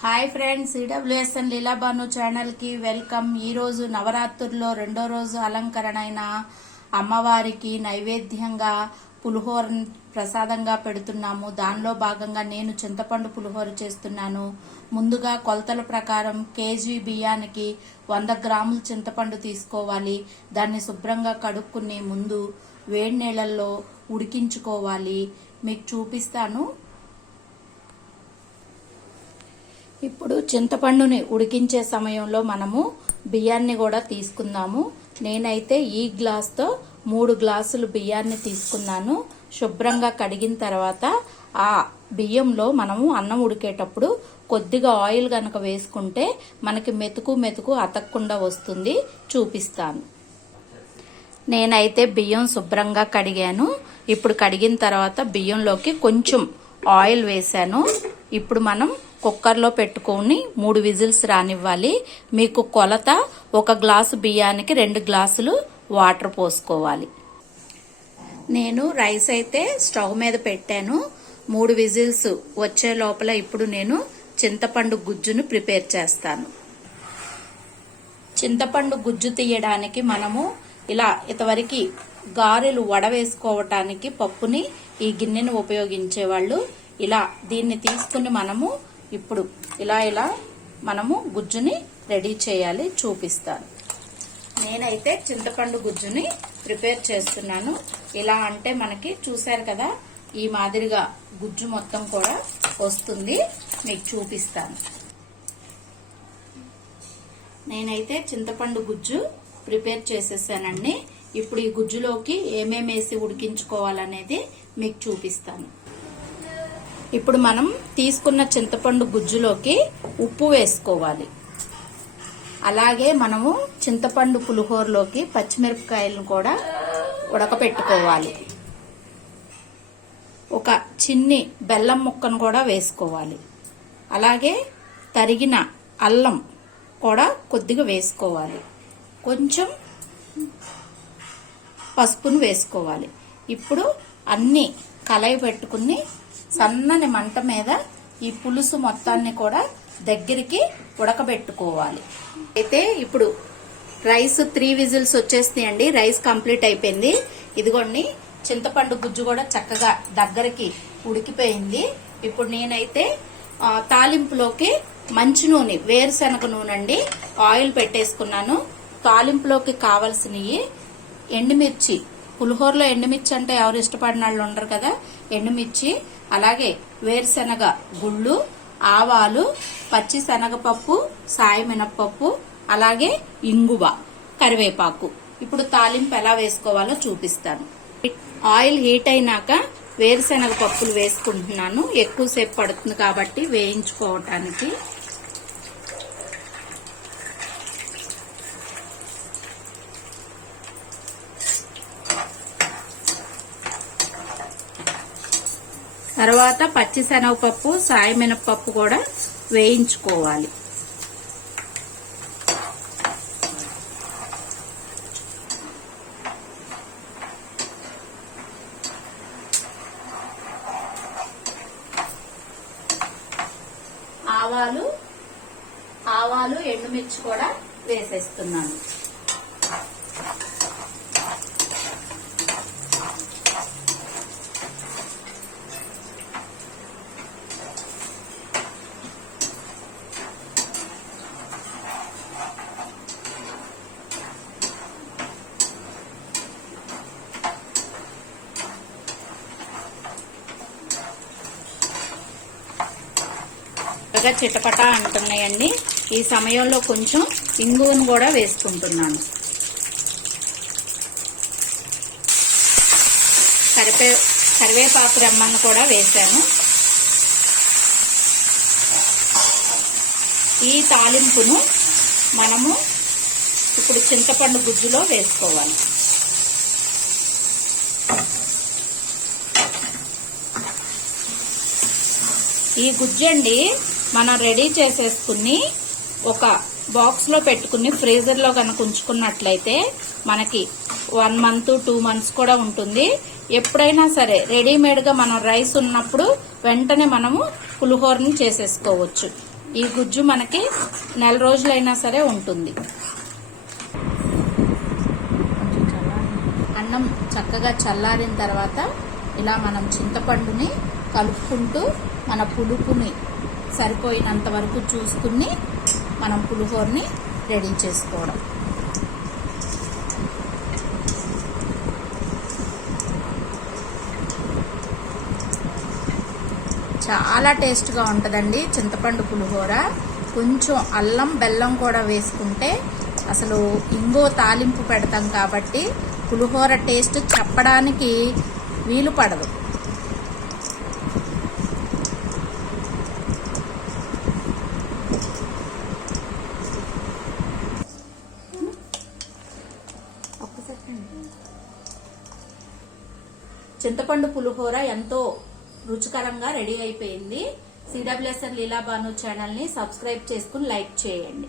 Hi friends ఈడబ్ల్యూఎస్ఎన్ లీలాబాను ఛానల్కి welcome. ఈ రోజు నవరాత్రుల్లో రెండో రోజు అలంకరణ అయిన అమ్మవారికి నైవేద్యంగా పులిహోర ప్రసాదంగా పెడుతున్నాము. దానిలో భాగంగా నేను చింతపండు పులిహోర చేస్తున్నాను. ముందుగా కొలతల ప్రకారం కేజీ బియ్యానికి వంద గ్రాములు చింతపండు తీసుకోవాలి. దాన్ని శుభ్రంగా కడుక్కునే ముందు వేడి నీళ్ళల్లో ఉడికించుకోవాలి. మీకు చూపిస్తాను. ఇప్పుడు చింతపండుని ఉడికించే సమయంలో మనము బియ్యాన్ని కూడా తీసుకుందాము. నేనైతే ఈ గ్లాస్తో మూడు గ్లాసులు బియ్యాన్ని తీసుకున్నాను. శుభ్రంగా కడిగిన తర్వాత ఆ బియ్యంలో మనము అన్నం ఉడికేటప్పుడు కొద్దిగా ఆయిల్ గనక వేసుకుంటే మనకి మెతుకు మెతుకు అతక్కుండా వస్తుంది. చూపిస్తాను. నేనైతే బియ్యం శుభ్రంగా కడిగాను. ఇప్పుడు కడిగిన తర్వాత బియ్యంలోకి కొంచెం ఆయిల్ వేశాను. ఇప్పుడు మనం కుక్కర్లో పెట్టుకొని మూడు విజిల్స్ రానివ్వాలి. మీకు కొలత ఒక గ్లాసు బియ్యానికి రెండు గ్లాసులు వాటర్ పోసుకోవాలి. నేను రైస్ అయితే స్టవ్ మీద పెట్టాను. మూడు విజిల్స్ వచ్చే లోపల ఇప్పుడు నేను చింతపండు గుజ్జును ప్రిపేర్ చేస్తాను. చింతపండు గుజ్జు తీయడానికి మనము ఇలా ఇంతవరకు గారెలు వడవేసుకోవటానికి పప్పుని ఈ గిన్నెను ఉపయోగించేవాళ్ళు. ఇలా దీన్ని తీసుకుని మనము ఇప్పుడు ఇలా ఇలా మనము గుజ్జుని రెడీ చేయాలి చూపిస్తాను. నేనైతే చింతపండు గుజ్జుని ప్రిపేర్ చేస్తున్నాను. ఇలా అంటే మనకి చూశారు కదా ఈ మాదిరిగా గుజ్జు మొత్తం కూడా వస్తుంది. మీకు చూపిస్తాను. నేనైతే చింతపండు గుజ్జు ప్రిపేర్ చేసేసానండి. ఇప్పుడు ఈ గుజ్జులోకి ఏమేమి వేసి ఉడికించుకోవాలనేది మీకు చూపిస్తాను. ఇప్పుడు మనం తీసుకున్న చింతపండు గుజ్జులోకి ఉప్పు వేసుకోవాలి. అలాగే మనము చింతపండు పులిహోరలోకి పచ్చిమిరపకాయలను కూడా ఉడకపెట్టుకోవాలి. ఒక చిన్ని బెల్లం ముక్కను కూడా వేసుకోవాలి. అలాగే తరిగిన అల్లం కూడా కొద్దిగా వేసుకోవాలి. కొంచెం పసుపును వేసుకోవాలి. ఇప్పుడు అన్నీ కలయి పెట్టుకుని సన్నని మంట మీద ఈ పులుసు మొత్తాన్ని కూడా దగ్గరికి ఉడకబెట్టుకోవాలి. అయితే ఇప్పుడు రైస్ త్రీ విజిల్స్ వచ్చేస్తాయండి రైస్ కంప్లీట్ అయిపోయింది. ఇదిగోండి చింతపండు గుజ్జు కూడా చక్కగా దగ్గరికి ఉడికిపోయింది. ఇప్పుడు నేనైతే తాలింపులోకి మంచి నూనె వేరుశనగ నూనె అండి ఆయిల్ పెట్టేసుకున్నాను. తాలింపులోకి కావలసినవి ఎండుమిర్చి పులిహోరలో ఎండుమిర్చి అంటే ఎవరు ఇష్టపడిన వాళ్ళు ఉండరు కదా. ఎండుమిర్చి అలాగే వేరుశనగ గుళ్ళు ఆవాలు పచ్చి శనగపప్పు సాయి మినప్పప్పు అలాగే ఇంగువ కరివేపాకు. ఇప్పుడు తాలింపు ఎలా వేసుకోవాలో చూపిస్తాను. ఆయిల్ హీట్ అయినాక వేరుశనగ పప్పులు వేసుకుంటున్నాను. ఎక్కువసేపు పడుతుంది కాబట్టి వేయించుకోవటానికి తర్వాత పచ్చిశనగపప్పు శనగపప్పు మినపప్పు కూడా వేయించుకోవాలి. ఆవాలు ఆవాలు ఎండుమిర్చి కూడా వేసేస్తున్నాను. బాగా చిటపట అంటున్నాయండి. ఈ సమయంలో కొంచెం ఇంగువను కూడా వేసుకుంటున్నాను. కరివే కరివేపాకు రెమ్మను కూడా వేశాను. ఈ తాలింపును మనము ఇప్పుడు చింతపండు గుజ్జులో వేసుకోవాలి. ఈ గుజ్జండి మనం రెడీ చేసేసుకుని ఒక బాక్స్లో పెట్టుకుని ఫ్రీజర్లో కనుక ఉంచుకున్నట్లయితే మనకి వన్ మంత్ టూ మంత్స్ కూడా ఉంటుంది. ఎప్పుడైనా సరే రెడీమేడ్గా మనం రైస్ ఉన్నప్పుడు వెంటనే మనము పులిహోరని చేసేసుకోవచ్చు. ఈ గుజ్జు మనకి నెల రోజులైనా సరే ఉంటుంది. అన్నం చక్కగా చల్లారిన తర్వాత ఇలా మనం చింతపండుని కలుపుకుంటూ మన పులుపుని సరిపోయినంత వరకు చూసుకుని మనం పులిహోరని రెడీ చేసుకోవడం. చాలా టేస్ట్గా ఉంటుందండి చింతపండు పులిహోర. కొంచెం అల్లం బెల్లం కూడా వేసుకుంటే అసలు ఇంగో తాలింపు పెడతాం కాబట్టి పులిహోర టేస్ట్ చెప్పడానికి వీలు పడదు. చింతపండు పులిహోర ఎంతో రుచికరంగా రెడీ అయిపోయింది. సిడబ్ల్యూఎస్ఎన్ లీలా బాను సబ్స్క్రైబ్ చేసుకుని లైక్ చేయండి.